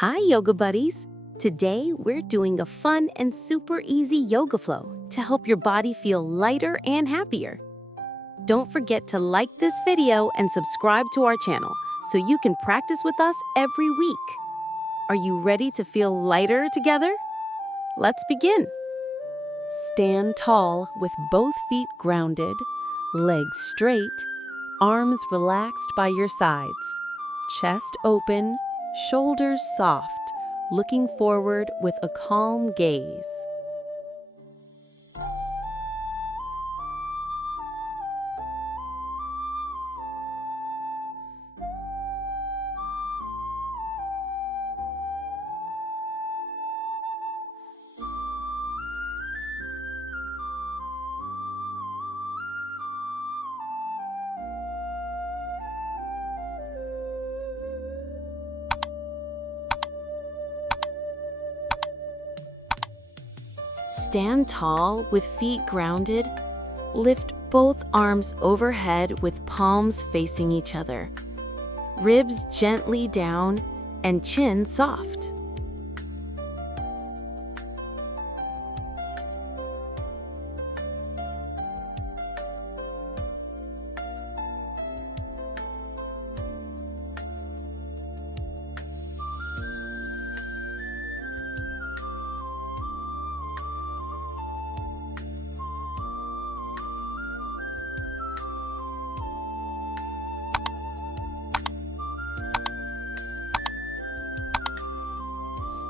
Hi, yoga buddies! Today, we're doing a fun and super easy yoga flow to help your body feel lighter and happier. Don't forget to like this video and subscribe to our channel so you can practice with us every week. Are you ready to feel lighter together? Let's begin. Stand tall with both feet grounded, legs straight, arms relaxed by your sides, chest open, shoulders soft, looking forward with a calm gaze. Stand tall with feet grounded. Lift both arms overhead with palms facing each other. Ribs gently down and chin soft.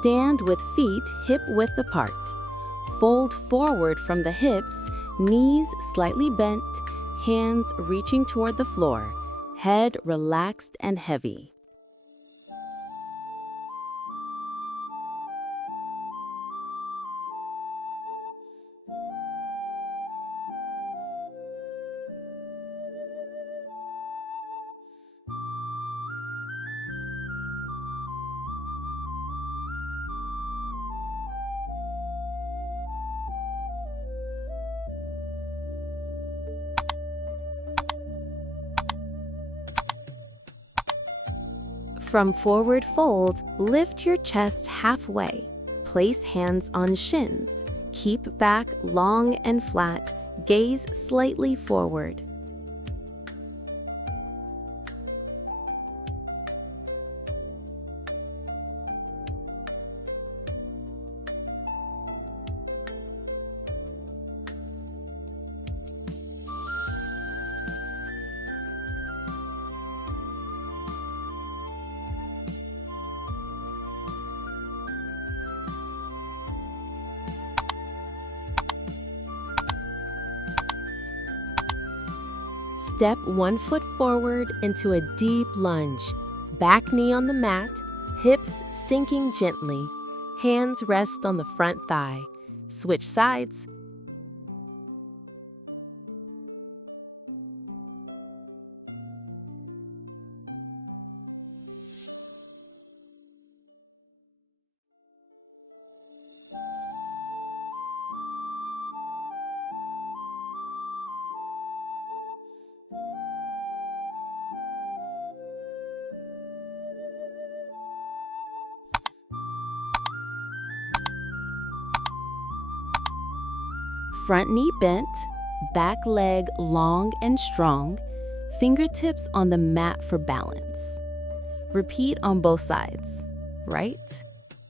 Stand with feet hip-width apart. Fold forward from the hips, knees slightly bent, hands reaching toward the floor, head relaxed and heavy. From forward fold, lift your chest halfway. Place hands on shins. Keep back long and flat. Gaze slightly forward. Step one foot forward into a deep lunge. Back knee on the mat, hips sinking gently. Hands rest on the front thigh. Switch sides. Front knee bent, back leg long and strong, fingertips on the mat for balance. Repeat on both sides, right,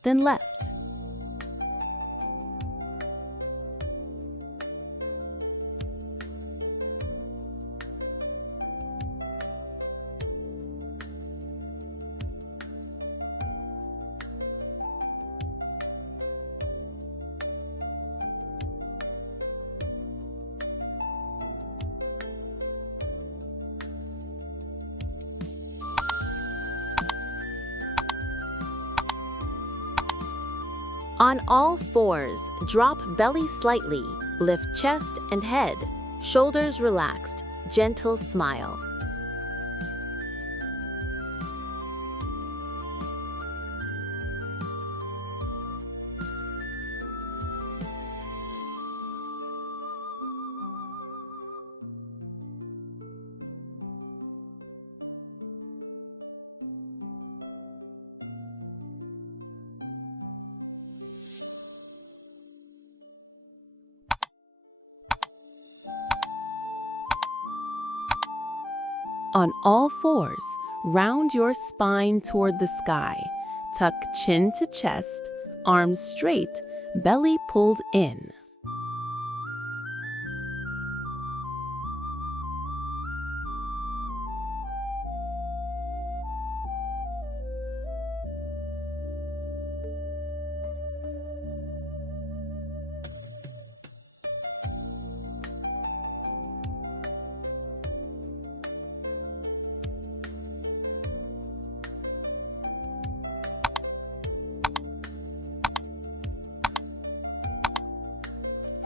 then left. On all fours, drop belly slightly, lift chest and head, shoulders relaxed, gentle smile. On all fours, round your spine toward the sky. Tuck chin to chest, arms straight, belly pulled in.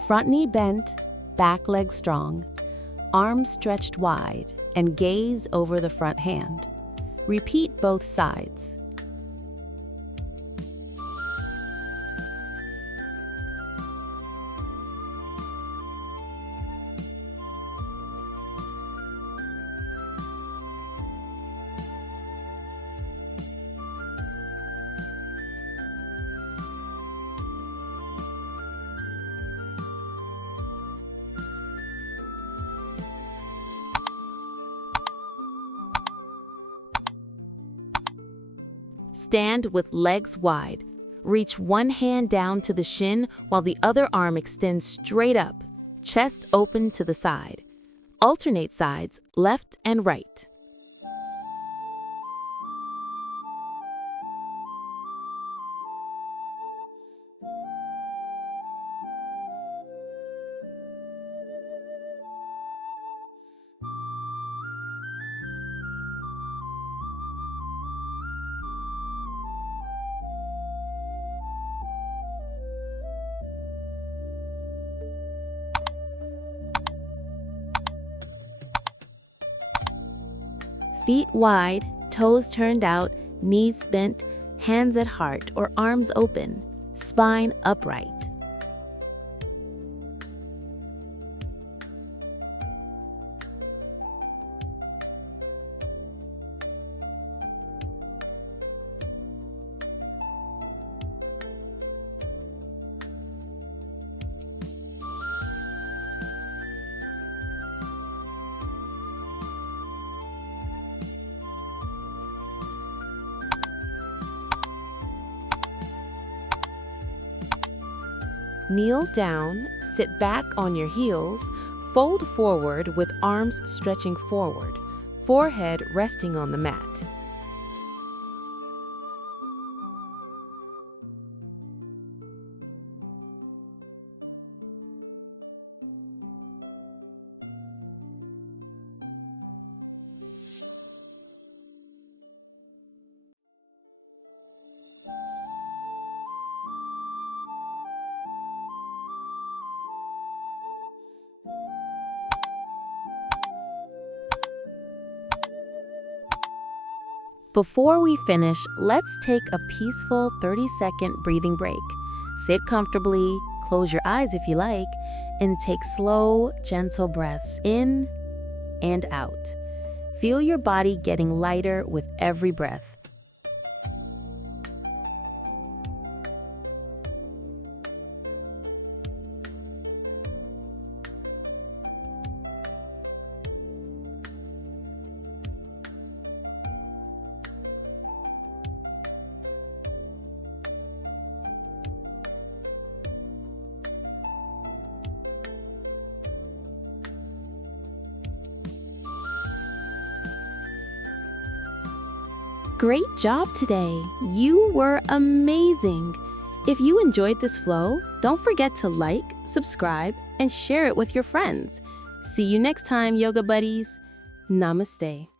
Front knee bent, back leg strong, arms stretched wide, and gaze over the front hand. Repeat both sides. Stand with legs wide. Reach one hand down to the shin while the other arm extends straight up, chest open to the side. Alternate sides, left and right. Feet wide, toes turned out, knees bent, hands at heart or arms open, spine upright. Kneel down, sit back on your heels, fold forward with arms stretching forward, forehead resting on the mat. Before we finish, let's take a peaceful 30-second breathing break. Sit comfortably, close your eyes if you like, and take slow, gentle breaths in and out. Feel your body getting lighter with every breath. Great job today! You were amazing! If you enjoyed this flow, don't forget to like, subscribe, and share it with your friends. See you next time, yoga buddies. Namaste.